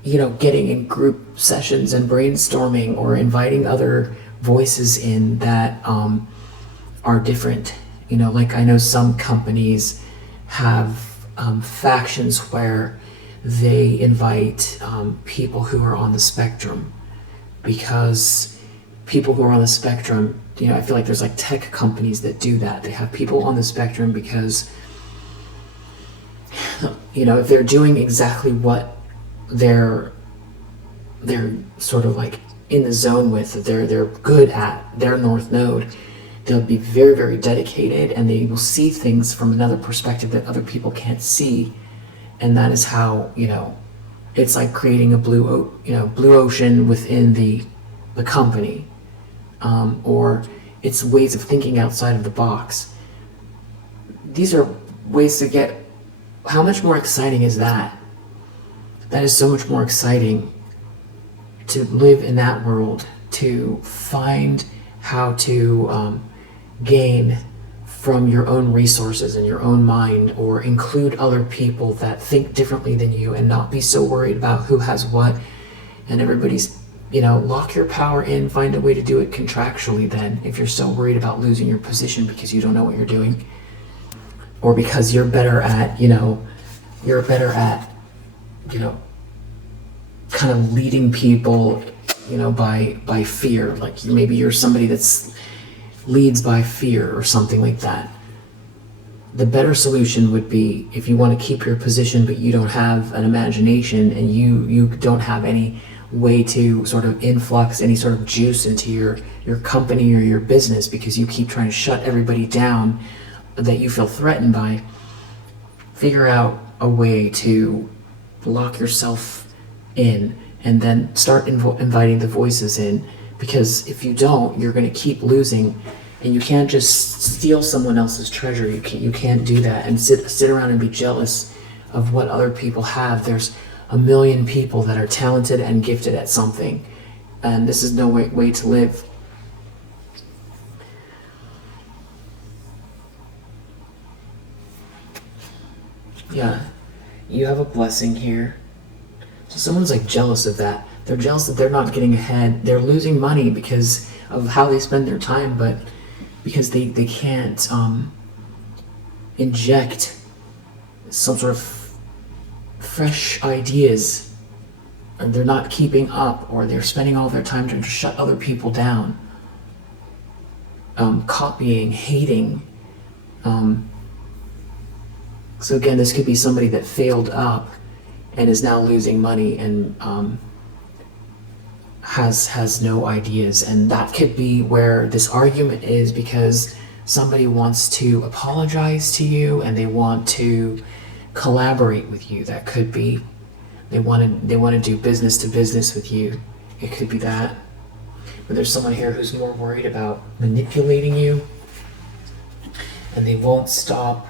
you know, getting in group sessions and brainstorming or inviting other voices in that are different. You know, like I know some companies have factions where they invite people who are on the spectrum, because people who are on the spectrum, you know, I feel like there's like tech companies that do that. They have people on the spectrum because, you know, if they're doing exactly what they're sort of like in the zone with, that they're good at, their north node, they'll be very, very dedicated, and they will see things from another perspective that other people can't see. And that is how, you know, it's like creating a blue ocean within the company, or it's ways of thinking outside of the box. These are ways to get. How much more exciting is that? That is so much more exciting to live in that world, to find how to gain from your own resources and your own mind, or include other people that think differently than you, and not be so worried about who has what and everybody's, you know, lock your power in, find a way to do it contractually then, if you're so worried about losing your position because you don't know what you're doing, or because you're better at, you know, kind of leading people, you know, by fear. Like maybe you're somebody that's leads by fear or something like that. The better solution would be, if you want to keep your position but you don't have an imagination, and you don't have any way to sort of influx any sort of juice into your company or your business, because you keep trying to shut everybody down that you feel threatened by, figure out a way to lock yourself in and then start inviting the voices in. Because if you don't, you're going to keep losing, and you can't just steal someone else's treasure. You can't do that and sit around and be jealous of what other people have. There's a million people that are talented and gifted at something, and this is no way to live. Yeah, you have a blessing here. So someone's like jealous of that. They're jealous that they're not getting ahead. They're losing money because of how they spend their time, but because they can't inject some sort of fresh ideas, and they're not keeping up, or they're spending all their time trying to shut other people down, copying, hating. So again, this could be somebody that failed up and is now losing money and has no ideas, and that could be where this argument is, because somebody wants to apologize to you and they want to collaborate with you. That could be they want to do business to business with you. It could be that. But there's someone here who's more worried about manipulating you, and they won't stop.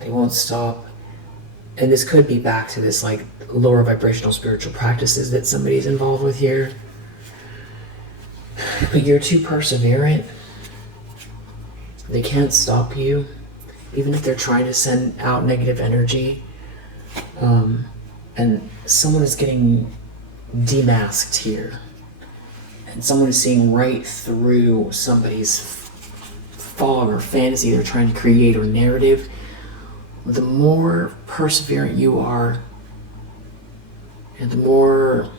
And this could be back to this like lower vibrational spiritual practices that somebody's involved with here. But you're too perseverant. They can't stop you, even if they're trying to send out negative energy. And someone is getting demasked here. And someone is seeing right through somebody's fog or fantasy they're trying to create, or narrative. The more perseverant you are, and the more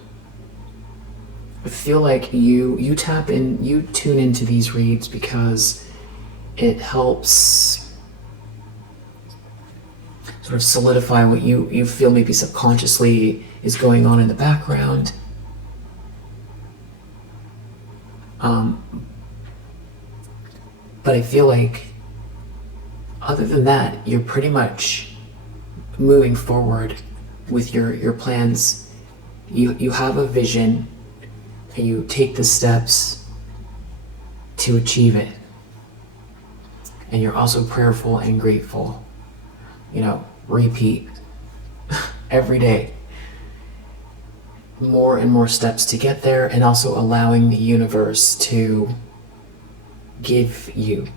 I feel like you tap in, you tune into these reads because it helps sort of solidify what you feel maybe subconsciously is going on in the background. But I feel like other than that, you're pretty much moving forward with your plans. You have a vision, and you take the steps to achieve it. And you're also prayerful and grateful. Repeat every day. More and more steps to get there, and also allowing the universe to give you,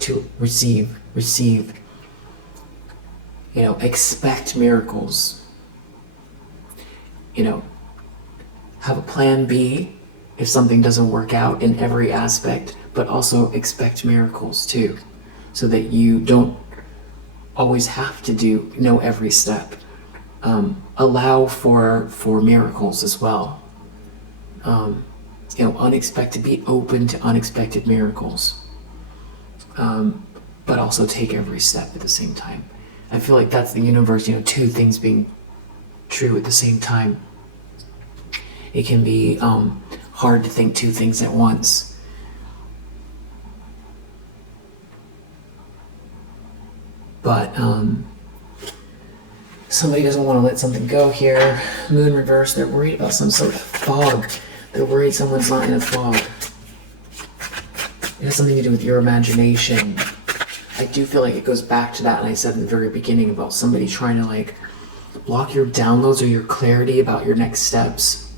to receive, expect miracles. Have a plan B if something doesn't work out in every aspect, but also expect miracles too, so that you don't always have to know every step. Allow for miracles as well. Be open to unexpected miracles. But also take every step at the same time. I feel like that's the universe, two things being true at the same time. It can be hard to think two things at once. But somebody doesn't want to let something go here. Moon reverse, they're worried about some sort of fog. They're worried someone's not in a fog. It has something to do with your imagination. I do feel like it goes back to that, and I said in the very beginning about somebody trying to block your downloads or your clarity about your next steps.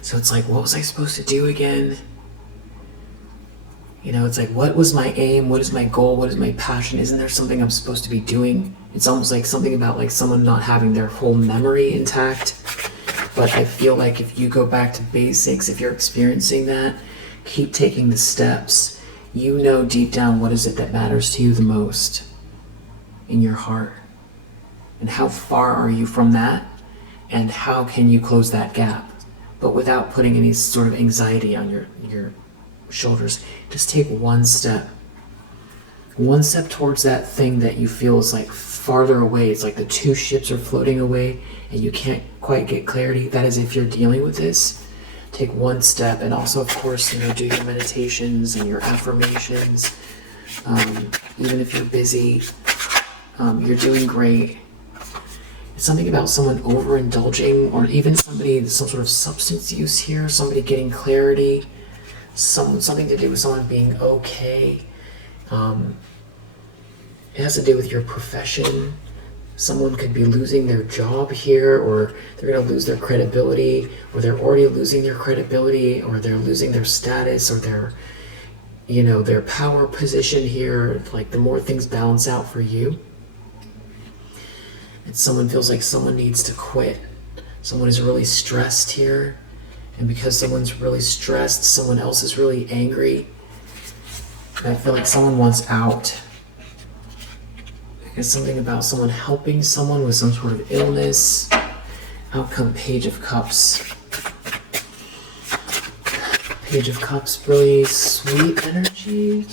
So it's like, what was I supposed to do again? It's like, what was my aim? What is my goal? What is my passion? Isn't there something I'm supposed to be doing? It's almost like something about someone not having their whole memory intact. But I feel like if you go back to basics, if you're experiencing that, keep taking the steps. Deep down what is it that matters to you the most in your heart. And how far are you from that? And how can you close that gap? But without putting any sort of anxiety on your shoulders. Just take one step. One step towards that thing that you feel is farther away. It's like the two ships are floating away and you can't quite get clarity. That is if you're dealing with this. Take one step, and also, of course, do your meditations and your affirmations. Even if you're busy, you're doing great. It's something about someone overindulging, or even some sort of substance use here, somebody getting clarity, something to do with someone being okay. It has to do with your profession. Someone could be losing their job here, or they're going to lose their credibility, or they're already losing their credibility, or they're losing their status, or they're, you know, their power position here, like the more things balance out for you, and someone feels like someone needs to quit. Someone is really stressed here, and because someone's really stressed, someone else is really angry. I feel like someone wants out. There's something about someone helping someone with some sort of illness. Out come Page of Cups. Page of Cups, really sweet energy.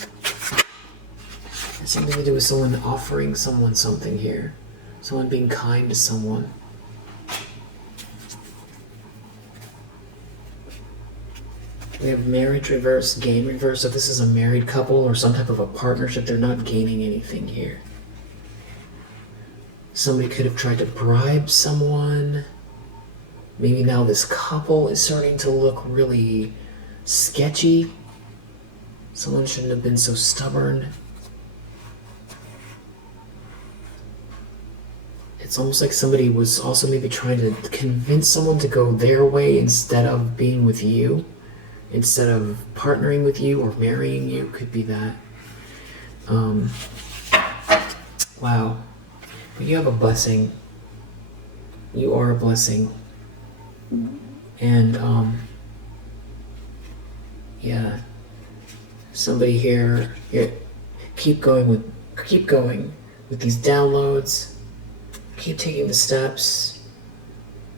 Has something to do with someone offering someone something here. Someone being kind to someone. We have marriage reverse, gain reverse. So this is a married couple or some type of a partnership. They're not gaining anything here. Somebody could have tried to bribe someone. Maybe now this couple is starting to look really sketchy. Someone shouldn't have been so stubborn. It's almost like somebody was also maybe trying to convince someone to go their way instead of being with you. Instead of partnering with you or marrying you. Could be that. Wow. But you have a blessing. You are a blessing. And yeah, somebody here, keep going with these downloads. Keep taking the steps.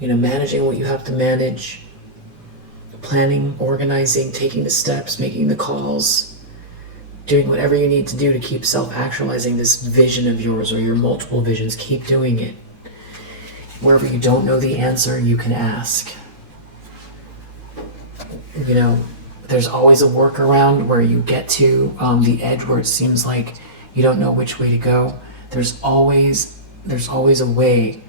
You know, managing what you have to manage. Planning, organizing, taking the steps, making the calls, doing whatever you need to do to keep self-actualizing this vision of yours or your multiple visions. Keep doing it. Wherever you don't know the answer, you can ask. You know, there's always a workaround where you get to the edge where it seems like you don't know which way to go. There's always a way,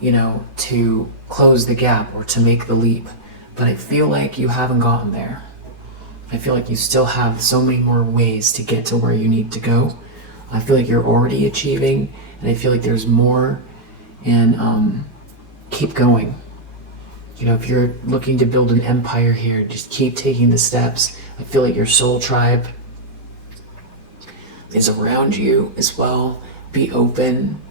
you know, to close the gap or to make the leap. But I feel like you haven't gotten there. I feel like you still have so many more ways to get to where you need to go. I feel like you're already achieving, and I feel like there's more, and keep going. You know, if you're looking to build an empire here, just keep taking the steps. I feel like your soul tribe is around you as well. Be open.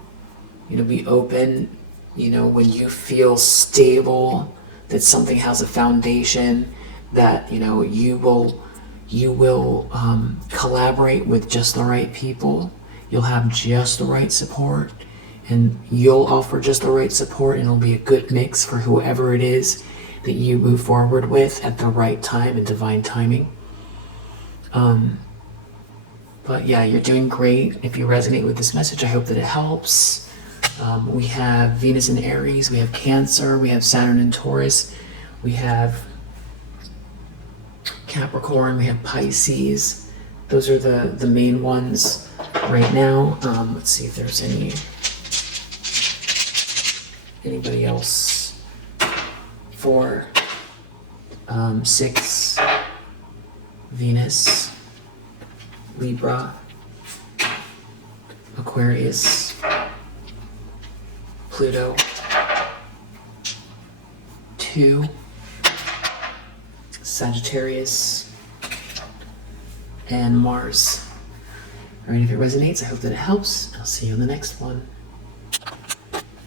You know, be open. You know, when you feel stable, that something has a foundation, that, you know, you will collaborate with just the right people. You'll have just the right support, and you'll offer just the right support, and it'll be a good mix for whoever it is that you move forward with at the right time and divine timing. But yeah, you're doing great. If you resonate with this message, I hope that it helps. We have Venus in Aries, we have Cancer, we have Saturn in Taurus, we have Capricorn, we have Pisces. Those are the main ones right now. Let's see if there's anybody else for 6, Venus, Libra, Aquarius, Pluto, 2, Sagittarius, and Mars. Alright, if it resonates, I hope that it helps. I'll see you on the next one.